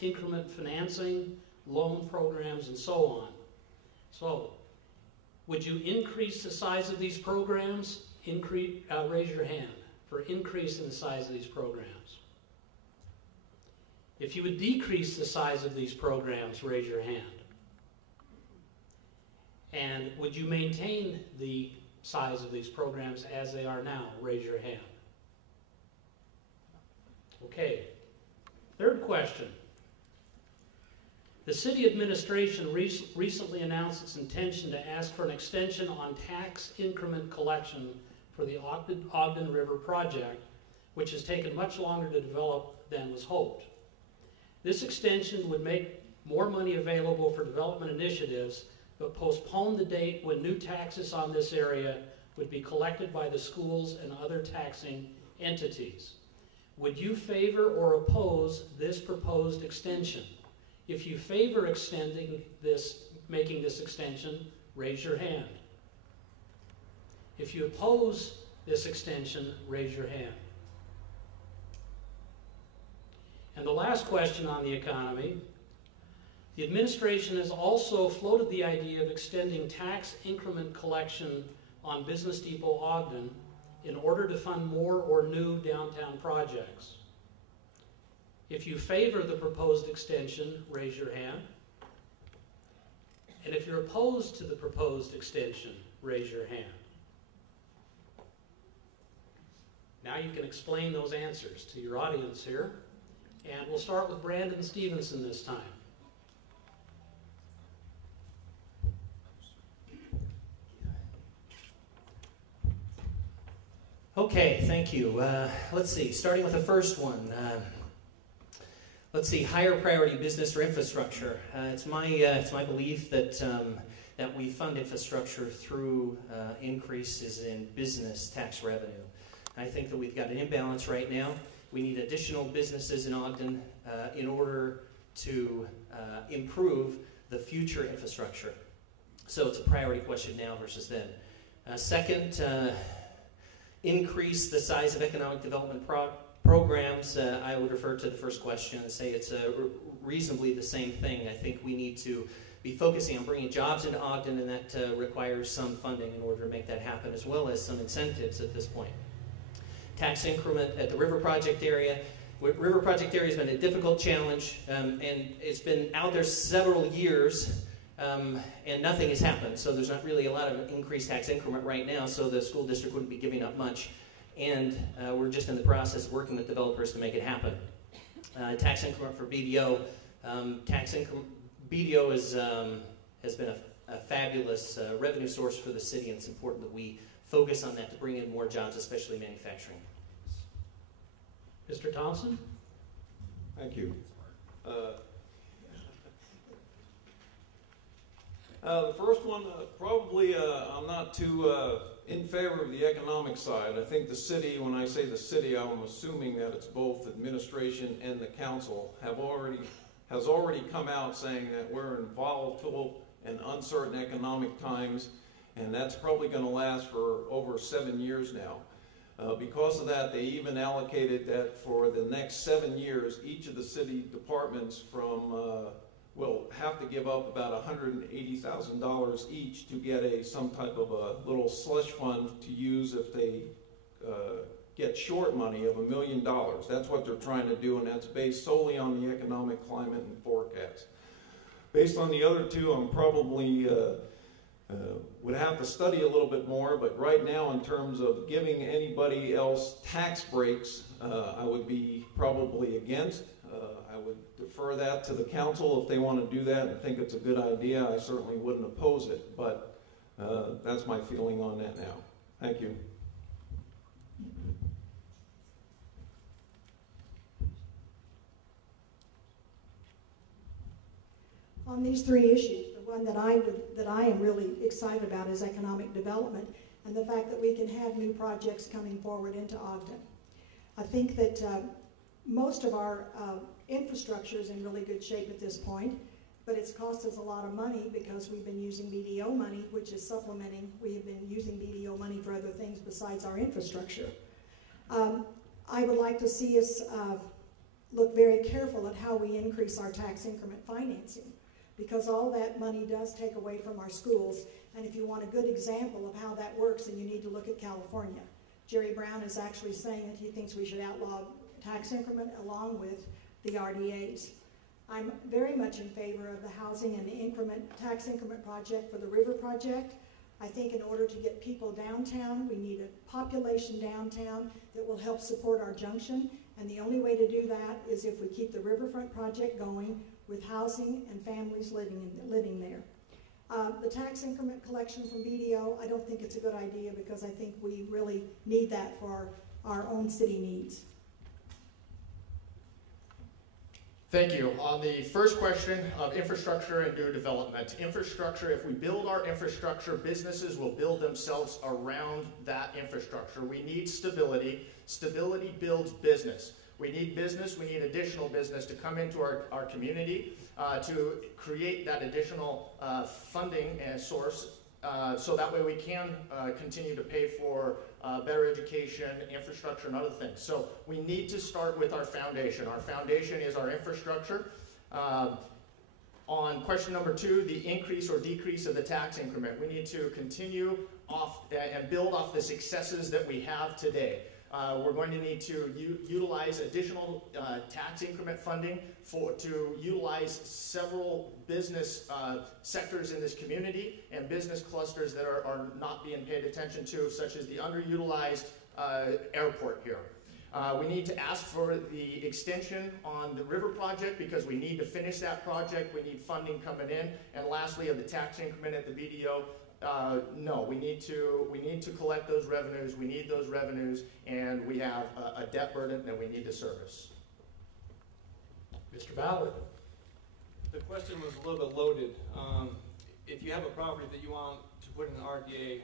increment financing, loan programs, and so on. So, would you increase the size of these programs? Raise your hand for increase in the size of these programs. If you would decrease the size of these programs, raise your hand. And would you maintain the size of these programs as they are now? Raise your hand. Okay. Third question. The city administration recently announced its intention to ask for an extension on tax increment collection for the Ogden River project, which has taken much longer to develop than was hoped. This extension would make more money available for development initiatives, but postpone the date when new taxes on this area would be collected by the schools and other taxing entities. Would you favor or oppose this proposed extension? If you favor making this extension, raise your hand. If you oppose this extension, raise your hand. And the last question on the economy. The administration has also floated the idea of extending tax increment collection on Business Depot Ogden in order to fund more or new downtown projects. If you favor the proposed extension, raise your hand. And if you're opposed to the proposed extension, raise your hand. Now you can explain those answers to your audience here. And we'll start with Brandon Stevenson this time. Okay, thank you. Let's see, starting with the first one. Let's see, higher priority business or infrastructure. It's my belief that that we fund infrastructure through increases in business tax revenue. I think that we've got an imbalance right now. We need additional businesses in Ogden in order to improve the future infrastructure. So it's a priority question now versus then. Second, increase the size of economic development programs. I would refer to the first question and say it's reasonably the same thing. I think we need to be focusing on bringing jobs into Ogden, and that requires some funding in order to make that happen, as well as some incentives at this point. Tax increment at the River Project area. River Project area has been a difficult challenge, and it's been out there several years, and nothing has happened. So there's not really a lot of increased tax increment right now, so the school district wouldn't be giving up much. And we're just in the process of working with developers to make it happen. Tax increment for BDO. BDO has been a fabulous revenue source for the city, and it's important that we focus on that to bring in more jobs, especially manufacturing. Mr. Thompson? Thank you. The first one, probably I'm not too in favor of the economic side. I think the city, when I say the city, I'm assuming that it's both administration and the council, has already come out saying that we're in volatile and uncertain economic times, and that's probably going to last for over 7 years now. Because of that, they even allocated that for the next 7 years, each of the city departments will have to give up about $180,000 each to get some type of a little slush fund to use if they get short money of $1 million. That's what they're trying to do, and that's based solely on the economic climate and forecast. Based on the other two, I'm probably would have to study a little bit more, but right now in terms of giving anybody else tax breaks, I would be probably against. I would defer that to the council if they want to do that and think it's a good idea. I certainly wouldn't oppose it, but that's my feeling on that now. Thank you. On these three issues, the one that I am really excited about is economic development and the fact that we can have new projects coming forward into Ogden. I think that most of our infrastructure is in really good shape at this point, but it's cost us a lot of money because we've been using BDO money, which is supplementing. We have been using BDO money for other things besides our infrastructure. I would like to see us look very careful at how we increase our tax increment financing, because all that money does take away from our schools. And if you want a good example of how that works, then you need to look at California. Jerry Brown is actually saying that he thinks we should outlaw tax increment along with the RDAs. I'm very much in favor of the housing and the tax increment project for the river project. I think in order to get people downtown, we need a population downtown that will help support our junction. And the only way to do that is if we keep the riverfront project going with housing and families living there. The tax increment collection from BDO, I don't think it's a good idea, because I think we really need that for our own city needs. Thank you. On the first question of infrastructure and new development, infrastructure, if we build our infrastructure, businesses will build themselves around that infrastructure. We need stability. Stability builds business. We need business, we need additional business to come into our community to create that additional funding source so that way we can continue to pay for better education, infrastructure, and other things. So we need to start with our foundation. Our foundation is our infrastructure. On question number 2, the increase or decrease of the tax increment, we need to continue off and build off the successes that we have today. We're going to need to utilize additional tax increment funding to utilize several business sectors in this community and business clusters that are not being paid attention to, such as the underutilized airport here. We need to ask for the extension on the river project because we need to finish that project. We need funding coming in. And lastly, of the tax increment at the BDO, no, we need to collect those revenues. We need those revenues, and we have a debt burden that we need to service. Mr. Ballard. The question was a little bit loaded. If you have a property that you want to put in an RDA,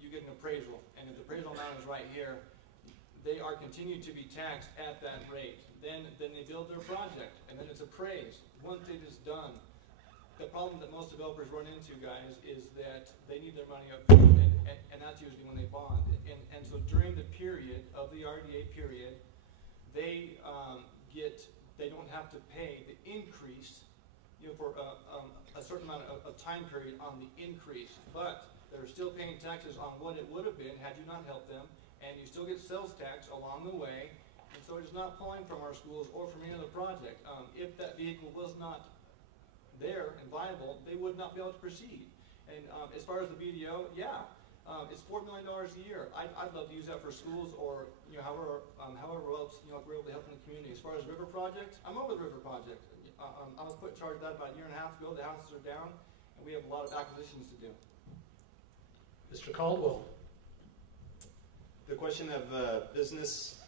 you get an appraisal, and if the appraisal amount is right here, they are continued to be taxed at that rate. Then they build their project, and then it's appraised. Once it is done, the problem that most developers run into, guys, is that they need their money up front, and that's usually when they bond. And so during the period of the RDA period, they don't have to pay the increase, for a certain amount of time period on the increase, but they're still paying taxes on what it would have been had you not helped them, and you still get sales tax along the way, and so it's not pulling from our schools or from any other project. If that vehicle was not there and viable, they would not be able to proceed. And as far as the BDO, it's $4 million a year. I'd love to use that for schools or however else we're able to help in the community. As far as river project, I'm over the river project. I was put in charge of that about a year and a half ago. The houses are down, and we have a lot of acquisitions to do. Mr. Caldwell. The question of business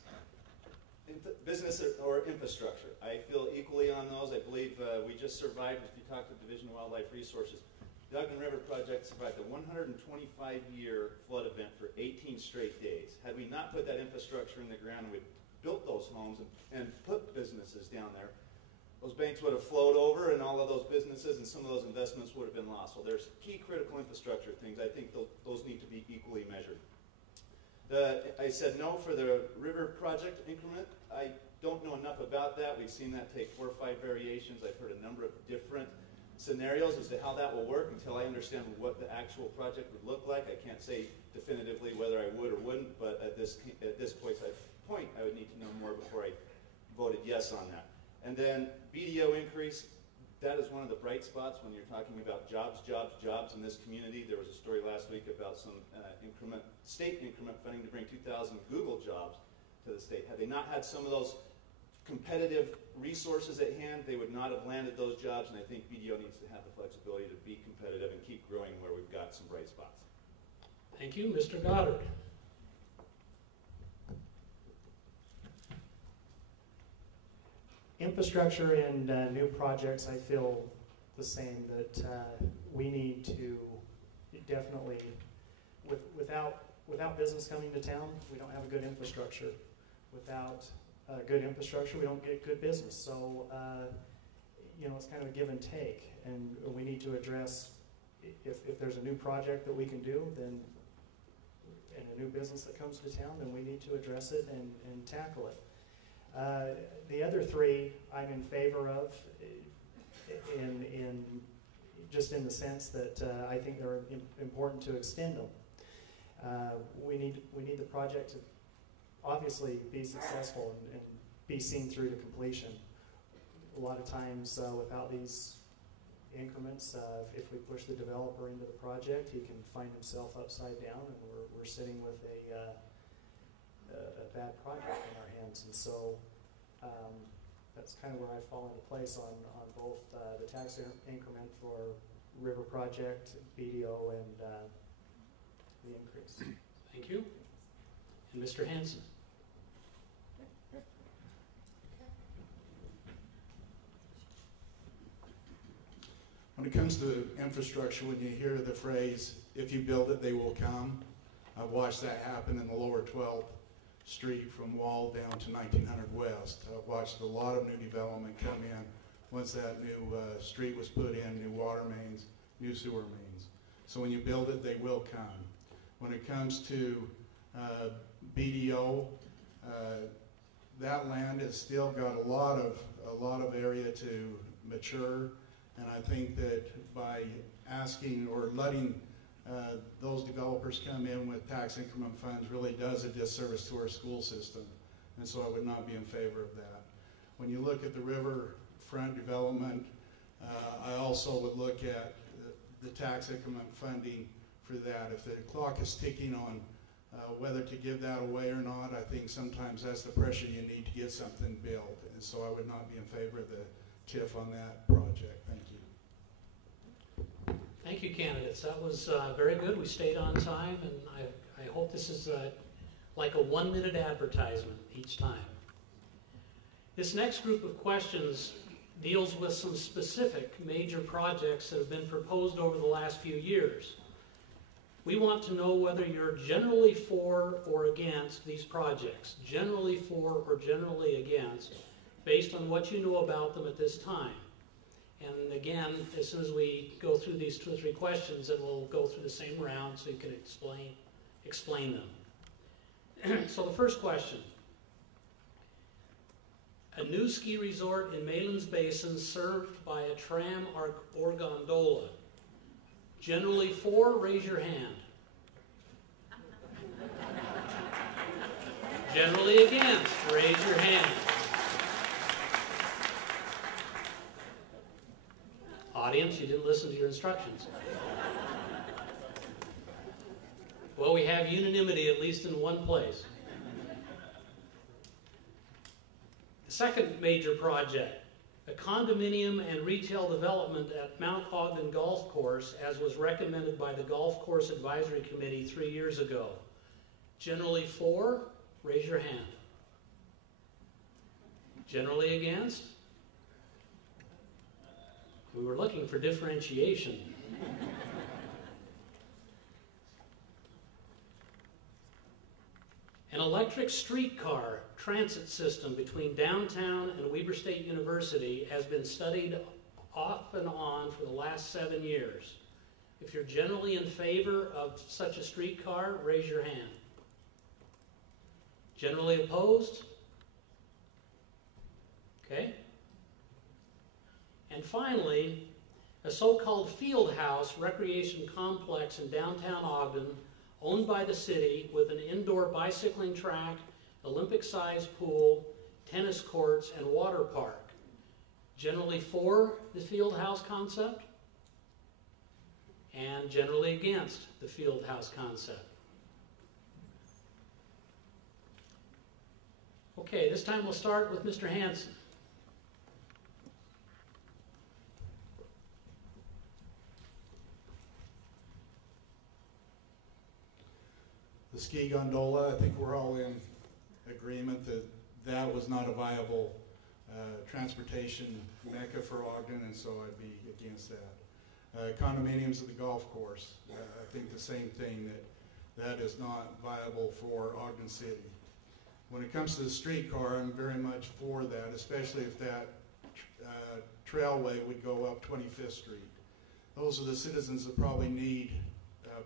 or infrastructure. I feel equally on those. I believe we just survived, if you talk to Division of Wildlife Resources, the Ogden River Project survived a 125-year flood event for 18 straight days. Had we not put that infrastructure in the ground, we'd built those homes and put businesses down there, those banks would have flowed over and all of those businesses and some of those investments would have been lost. So there's key critical infrastructure things. I think those need to be equally measured. I said no for the river project increment. I don't know enough about that. We've seen that take 4 or 5 variations. I've heard a number of different scenarios as to how that will work until I understand what the actual project would look like. I can't say definitively whether I would or wouldn't, but at this point, I would need to know more before I voted yes on that. And then BDO increase, that is one of the bright spots when you're talking about jobs in this community. There was a story last week about some state increment funding to bring 2,000 Google jobs to the state. Had they not had some of those competitive resources at hand, they would not have landed those jobs, and I think BDO needs to have the flexibility to be competitive and keep growing where we've got some bright spots. Thank you. Mr. Goddard. Infrastructure and new projects, I feel the same, that we need to definitely, without business coming to town, we don't have a good infrastructure. Without good infrastructure, we don't get good business. So, it's kind of a give and take, and we need to address, if there's a new project that we can do, then, and a new business that comes to town, then we need to address it and tackle it. The other three I'm in favor of, in just in the sense that I think they're important to extend them. We need the project to obviously be successful and be seen through to completion. A lot of times without these increments, if we push the developer into the project, he can find himself upside down, and we're sitting with a bad project in our hands. And so that's kind of where I fall into place on both the tax increment for river project, BDO, and the increase. Thank you. And Mr. Hanson. When it comes to infrastructure, when you hear the phrase, if you build it, they will come, I've watched that happen in the lower 12th Street from Wall down to 1900 West. I've watched a lot of new development come in once that new street was put in, new water mains, new sewer mains. So when you build it, they will come. When it comes to BDO, that land has still got a lot of area to mature, and I think that by asking or letting those developers come in with tax increment funds really does a disservice to our school system, and so I would not be in favor of that. When you look at the riverfront development, I also would look at the tax increment funding for that. If the clock is ticking on whether to give that away or not, I think sometimes that's the pressure you need to get something built, and so I would not be in favor of the TIF on that project. Thank you. Thank you, candidates. That was very good. We stayed on time, and I hope this is like a 1-minute advertisement each time. This next group of questions deals with some specific major projects that have been proposed over the last few years. We want to know whether you're generally for or against these projects, generally for or generally against, based on what you know about them at this time. And again, as soon as we go through these 2 or 3 questions, then we'll go through the same round so you can explain them. So the first question. A new ski resort in Maylands Basin served by a tram or gondola. Generally for, raise your hand. Generally against, raise your hand. Audience, you didn't listen to your instructions. Well, we have unanimity at least in one place. The second major project, a condominium and retail development at Mount Ogden Golf Course, as was recommended by the Golf Course Advisory Committee 3 years ago. Generally for, raise your hand. Generally against? We were looking for differentiation. An electric streetcar transit system between downtown and Weber State University has been studied off and on for the last 7 years. If you're generally in favor of such a streetcar, raise your hand. Generally opposed? Okay. And finally, a so-called field house recreation complex in downtown Ogden, owned by the city, with an indoor bicycling track, Olympic-sized pool, tennis courts, and water park. Generally for the field house concept, and generally against the field house concept. Okay, this time we'll start with Mr. Hanson. The ski gondola, I think we're all in agreement that that was not a viable transportation mecca for Ogden, and so I'd be against that. Condominiums at the golf course, I think the same thing, that is not viable for Ogden City. When it comes to the streetcar, I'm very much for that, especially if that trailway would go up 25th Street. Those are the citizens that probably need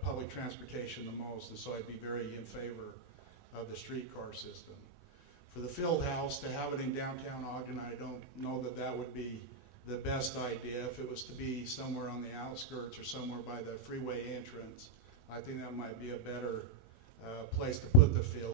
public transportation the most, and so I'd be very in favor of the streetcar system. For the field house, to have it in downtown Ogden, I don't know that that would be the best idea. If it was to be somewhere on the outskirts or somewhere by the freeway entrance, I think that might be a better place to put the field.